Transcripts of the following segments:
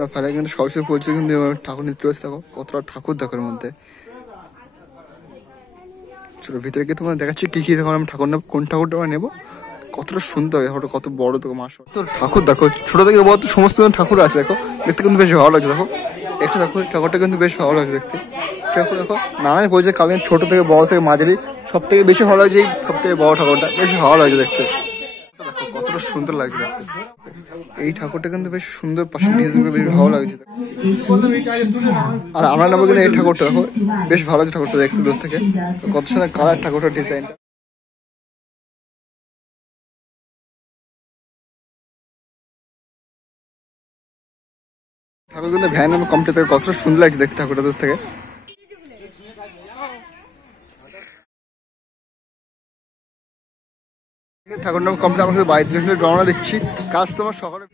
আমরা ফাইনালি কিন্তু সরাসরি পৌঁছে কিন্তু ঠাকুর নিতে চলেছি। দেখো কতটা ঠাকুর দেখো এর মধ্যে। চলো ভিতরে গিয়ে তোমাদের দেখাচ্ছি কি কি দেখো আমি ঠাকুর নেবো, কোন ঠাকুরটা আমরা নেবো, কতটা সুন্দর কত বড় দেখো মা তোর ঠাকুর দেখো, ছোট থেকে বড় সমস্ত ঠাকুর আছে দেখো, দেখতে কিন্তু বেশ ভালো লাগছে। দেখো একটা দেখো ঠাকুরটা কিন্তু বেশ ভালো লাগছে দেখতে। ঠাকুর দেখো নানান বলছে কারণ ছোট থেকে বড় থেকে মাঝারি সব থেকে বেশি ভালো লাগছে, এই সব থেকে বড় ঠাকুরটা বেশ ভালো লাগছে দেখতে। দেখো কতটা সুন্দর লাগছে দেখতে, এই ঠাকুরটা কিন্তু বেশ সুন্দর, পাশে ডিজাইন বেশ ভালো লাগছে। আর আমরা নেবো কিন্তু এই ঠাকুরটা দেখো বেশ ভালো লাগছে ঠাকুরটা দেখতে দূর থেকে, কত সুন্দর কালার ঠাকুরটার ডিজাইনটা। ঠাকুর কিন্তু ভ্যান নামে কমপ্লিট থেকে কতটা সুন্দর লাগছে দেখতে ঠাকুরটা দূর থেকে। ঠাকুর নাম কমপ্লিট আমাকে বাইরে রওনা দিচ্ছি, কাজ তোমার সকালে।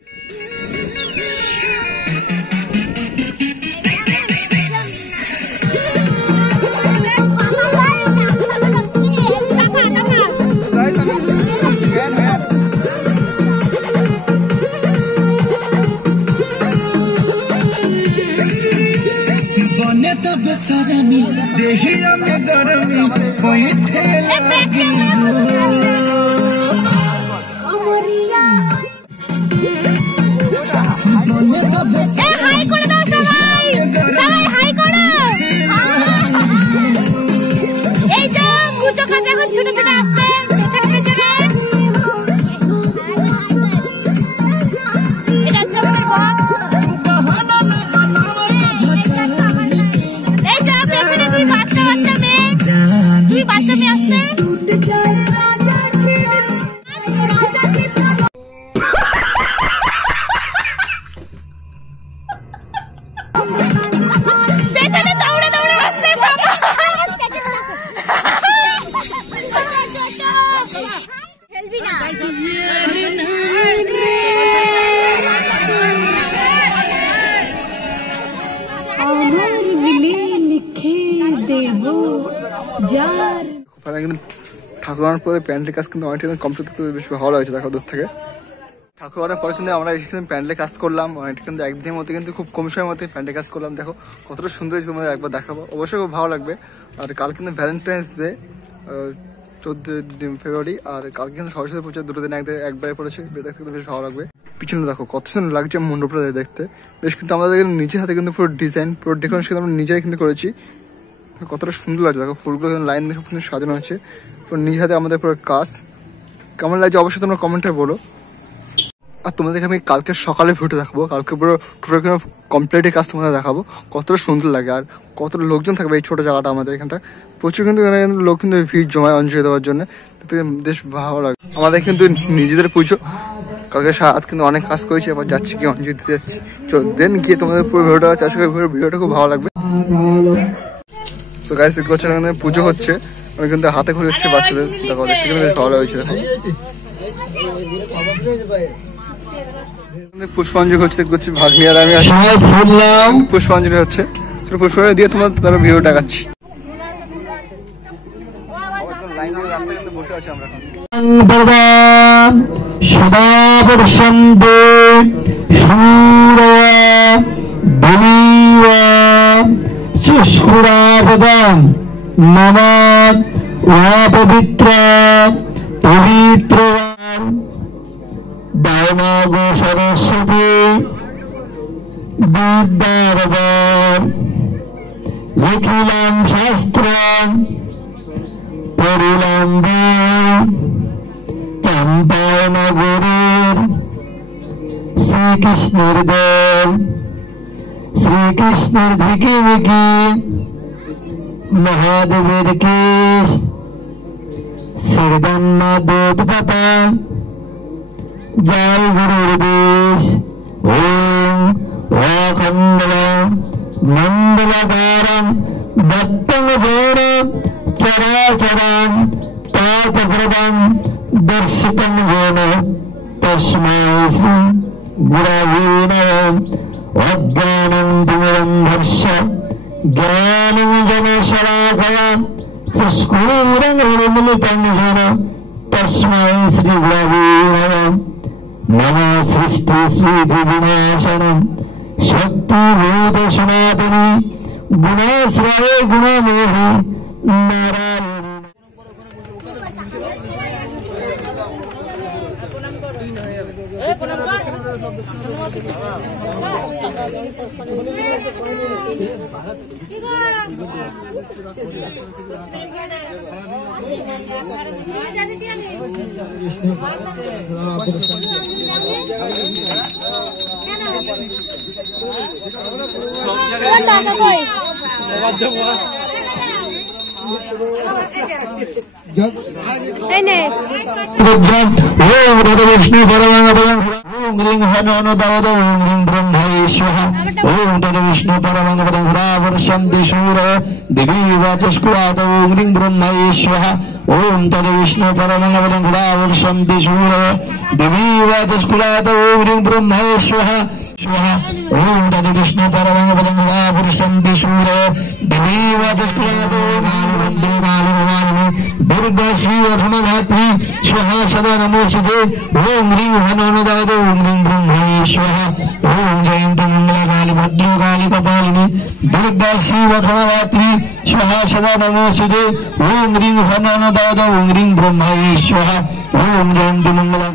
ঠাকুর পরে প্যান্ডেলের কাজ কিন্তু অনেকটা কমপ্লিট করে বেশ ভালো লাগছে দেখো দূর থেকে। ঠাকুর আনার পরে কিন্তু আমরা এখানে প্যান্ডেলের কাজ করলাম, অনেকটা কিন্তু একদিনের মধ্যে কিন্তু খুব কম সময়ের মধ্যে প্যান্ডেলের কাজ করলাম। দেখো কতটা সুন্দর হয়েছে, তোমাদের একবার দেখাবো, অবশ্যই খুব ভালো লাগবে। আর কাল কিন্তু ভ্যালেন্টাইন্স ডে 14 ফেব্রুয়ারি, আর কালকে কিন্তু সরস্বতী পুজো, দুটো দিন একবারে পড়েছে, দেখতে কিন্তু বেশ ভালো লাগবে। পিছনে দেখো কত সুন্দর লাগছে মণ্ডপটা দেখতে, বেশ কিন্তু আমাদের নিজের হাতে কিন্তু পুরো ডিজাইন পুরো ডেকোরেশন আমরা নিজেই কিন্তু করেছি, কতটা সুন্দর লাগছে দেখো। ফুলগুলো লাইন দেখে সুন্দর সাজানো আছে, পুরো নিজের হাতে আমাদের পুরো কাজ। কেমন লাগছে অবশ্যই তোমরা কমেন্টে বলো। আর তোমাদেরকে আমি কালকে সকালে ভিডিও দেখাবো, কালকে পুরো টোটাল কমপ্লিটই কাজ তোমাদের দেখাবো, কতটা সুন্দর লাগে আর কতটা লোকজন থাকবে এই ছোটো জায়গাটা আমাদের এখানটা। প্রচুর কিন্তু লোক কিন্তু ভিড় জমায় অঞ্জলি দেওয়ার জন্য, বেশ ভালো লাগে। আমাদের কিন্তু নিজেদের পুজো, কালকে সারাত কিন্তু অনেক কাজ করেছি, এবার যাচ্ছি কি অঞ্জলি দিতে যাচ্ছি। চলো দেন গিয়ে তোমাদের পুরো ভিডিওটা চাষ করে ভিডিওটা খুব ভালো লাগবে। তো গাইস দেখতে পাচ্ছেন এখানে পুজো হচ্ছে, আমি কিন্তু হাতে করে হচ্ছে বাচ্চাদের, দেখো দেখতে কিন্তু বেশ ভালো হয়েছে। দেখো পুষ্পাঞ্জলি হচ্ছে, দেখতে পাচ্ছি ভাগ্নি আর আমি পুষ্পাঞ্জলি হচ্ছে, পুষ্পাঞ্জলি দিয়ে তোমার তারা ভিডিও দেখাচ্ছি। বসে আছি আমরা মম পবিত্র পবিত্র দানব সরস্বতী বিদ্যার লিখিলাম শাস্ত্র পড়িলাম চম্পায়নগরের শ্রীকৃষ্ণের দেব, শ্রীকৃষ্ণের ধিকি মিকি মহাদেবের কেশ, শ্রীদন্না দুধ পাতা জয় গুরুর দেশ। ওম অখণ্ডল মণ্ডলকারম দত্তং জৈন চরাচরম তৎপ্রদম দর্শিতং জৈন তস্मै শ্রী গুরবে নমঃ। অজ্ঞানং তিমিরন্ধস্য জ্ঞানঞ্জনশলাকয়া চক্ষুরং উন্মিলিतं येन तस्मै श्री गुरवे नमः। नमः सृष्टि स्मृति विनाशनं शक्तिभूत सनातनी गुणाश्रय गुणमोहि नारायणी। ओम तद्विष्णु परमं ओम ह्रीं हनुमदावद ओम ह्रीं ब्रह्मेश्वरः ओम तद्विष्णु परमं पुरावर्षं दिशूर दिवी वाचस्कुलाद ओम ह्रीं ब्रह्मेश्वरः ओम तद्विष्णु परमं पुरावर्षं दिशूर दिवी वाचस्कुलाद ओम ह्रीं ब्रह्मेश्वरः ओम तद्विष्णु परमं पुरावर्षं दिशूर दिवी वाचस्कुलाद ओम दुर्गा शिव धर्मधात्री स्वाहा सदा नमोस्तुते ओम ह्रीं हनुमदाद ओम ह्रीं ब्रह्मेश्वरः ओम जयंत मंगला काली भद्रकाली कपालिनी दुर्गा शिव धर्मधात्री स्वाहा सदा नमोस्तुते ओम ह्रीं हनुमदाद ओम ह्रीं ब्रह्मेश्वरः ओम जयंत मंगला